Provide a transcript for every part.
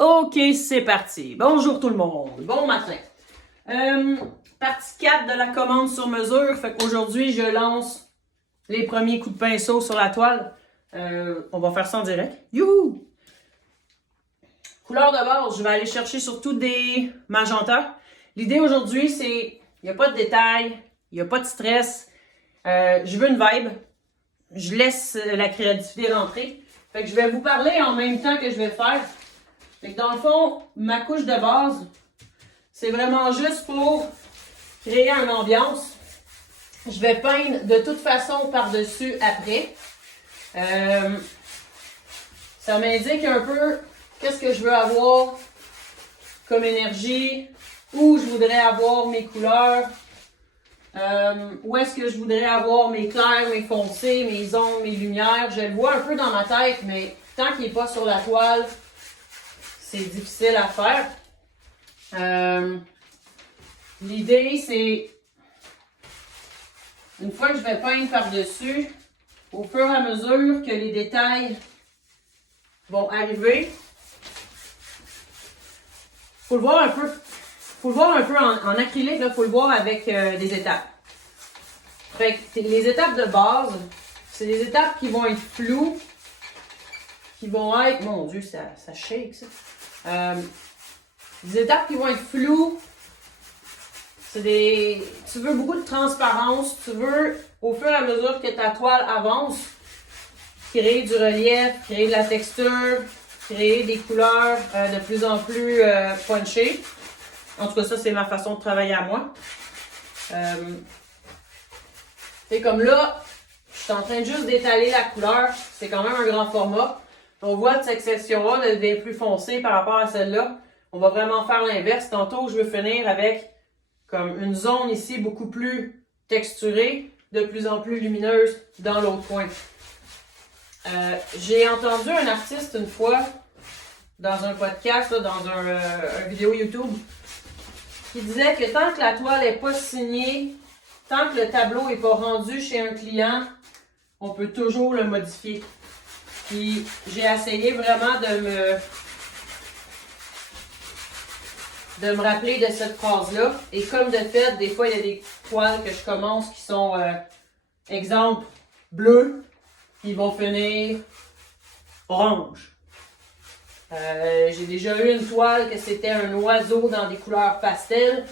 Ok, c'est parti. Bonjour tout le monde. Bon matin. Partie 4 de la commande sur mesure. Fait qu'aujourd'hui, je lance les premiers coups de pinceau sur la toile. On va faire ça en direct. Youhou! Couleur de base, je vais aller chercher surtout des magentas. L'idée aujourd'hui, c'est, il n'y a pas de détails, il n'y a pas de stress. Je veux une vibe. Je laisse la créativité rentrer. Fait que je vais vous parler en même temps que je vais faire. Fait que dans le fond, ma couche de base, c'est vraiment juste pour créer une ambiance. Je vais peindre de toute façon par-dessus après. Ça m'indique un peu qu'est-ce que je veux avoir comme énergie, où je voudrais avoir mes couleurs, où est-ce que je voudrais avoir mes clairs, mes foncés, mes ombres, mes lumières. Je le vois un peu dans ma tête, mais tant qu'il n'est pas sur la toile, c'est difficile à faire. L'idée, c'est, une fois que je vais peindre par-dessus, au fur et à mesure que les détails vont arriver, faut le voir un peu en acrylique, il faut le voir avec des étapes. Fait que les étapes de base, c'est des étapes qui vont être floues, qui vont être, mon Dieu, ça shake ça. Des étapes qui vont être floues, c'est des, tu veux beaucoup de transparence, tu veux, au fur et à mesure que ta toile avance, créer du relief, créer de la texture, créer des couleurs de plus en plus punchées. En tout cas, ça, c'est ma façon de travailler à moi. C'est comme là, je suis en train de juste d'étaler la couleur. C'est quand même un grand format. On voit cette section-là, elle est plus foncée par rapport à celle-là. On va vraiment faire l'inverse. Tantôt, je veux finir avec comme une zone ici beaucoup plus texturée, de plus en plus lumineuse dans l'autre coin. J'ai entendu un artiste une fois dans un podcast, là, dans un vidéo YouTube, qui disait que tant que la toile n'est pas signée, tant que le tableau n'est pas rendu chez un client, on peut toujours le modifier. Puis j'ai essayé vraiment de me rappeler de cette phrase-là. Et comme de fait, des fois, il y a des toiles que je commence qui sont, exemple, bleues, qui vont finir orange. J'ai déjà eu une toile que c'était un oiseau dans des couleurs pastel.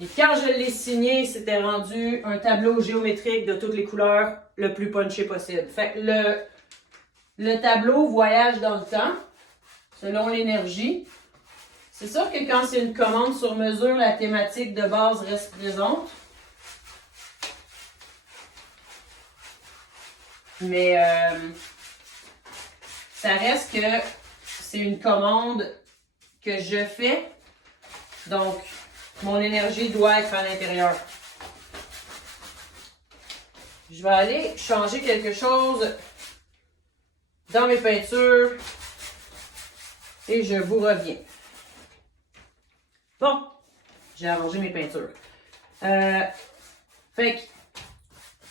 Et quand je l'ai signé, c'était rendu un tableau géométrique de toutes les couleurs le plus punché possible. Fait que le tableau voyage dans le temps, selon l'énergie. C'est sûr que quand c'est une commande sur mesure, la thématique de base reste présente. Mais ça reste que c'est une commande que je fais. Donc, mon énergie doit être à l'intérieur. Je vais aller changer quelque chose dans mes peintures et je vous reviens. Bon, j'ai arrangé mes peintures. Fait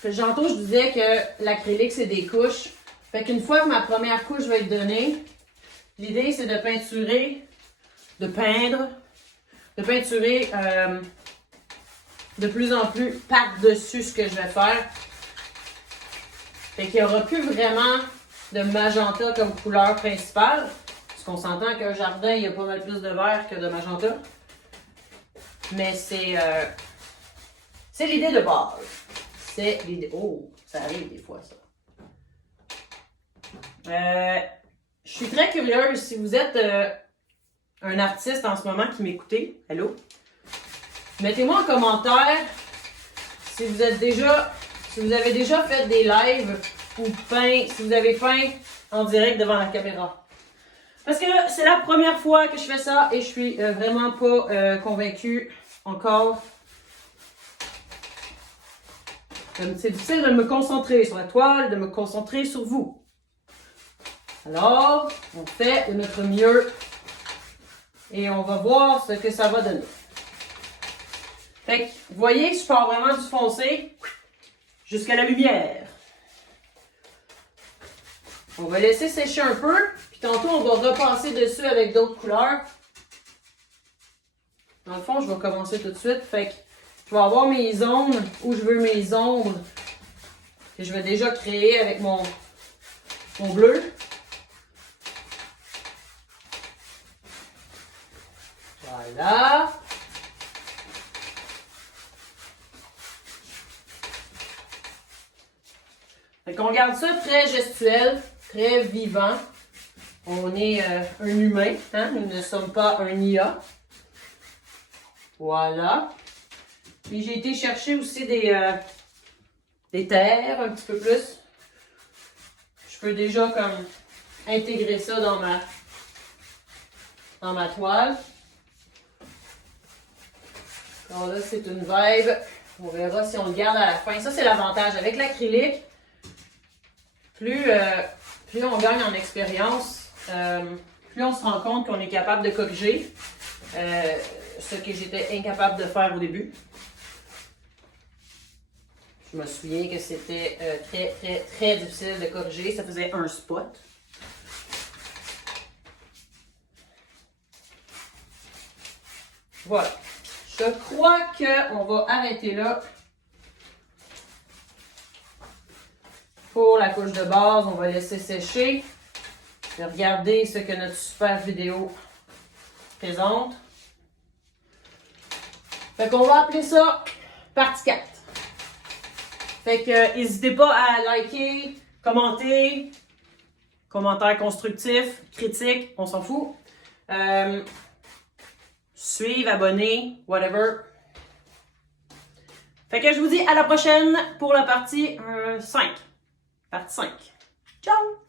que tantôt, je disais que l'acrylique, c'est des couches. Fait qu'une fois que ma première couche va être donnée, l'idée, c'est de peinturer, de peinturer de plus en plus par-dessus ce que je vais faire. Fait qu'il n'y aura plus vraiment de magenta comme couleur principale. Parce qu'on s'entend qu'un jardin, il y a pas mal plus de vert que de magenta. Mais c'est l'idée de base. C'est l'idée. Oh, ça arrive des fois, ça. Je suis très curieuse. Si vous êtes un artiste en ce moment qui m'écoutez, hello, mettez-moi en commentaire si vous avez déjà fait des lives ou si vous avez peint en direct devant la caméra. Parce que c'est la première fois que je fais ça et je suis vraiment pas convaincue encore. C'est difficile de me concentrer sur la toile, de me concentrer sur vous. Alors, on fait de notre mieux et on va voir ce que ça va donner. Fait que, vous voyez, je pars vraiment du foncé jusqu'à la lumière. On va laisser sécher un peu, puis tantôt on va repasser dessus avec d'autres couleurs. Dans le fond, je vais commencer tout de suite. Fait que je vais avoir mes zones où je veux mes ombres que je vais déjà créer avec mon bleu. Voilà. Fait qu'on garde ça très gestuel, très vivant. On est un humain, hein? Nous ne sommes pas un IA. Voilà. Puis j'ai été chercher aussi des terres un petit peu plus. Je peux déjà comme intégrer ça dans ma toile. Alors là, c'est une vibe. On verra si on le garde à la fin. Ça, c'est l'avantage. Avec l'acrylique, plus on gagne en expérience, plus on se rend compte qu'on est capable de corriger ce que j'étais incapable de faire au début. Je me souviens que c'était très, très, très difficile de corriger. Ça faisait un spot. Voilà. Je crois qu'on va arrêter là pour la couche de base. On va laisser sécher. Je vais regarder ce que notre super vidéo présente. Fait qu'on va appeler ça partie 4. Fait que n'hésitez pas à liker, commenter, commentaires constructifs, critiques, on s'en fout. Suivre, abonner, whatever. Fait que je vous dis à la prochaine pour la partie 5. Partie 5. Ciao!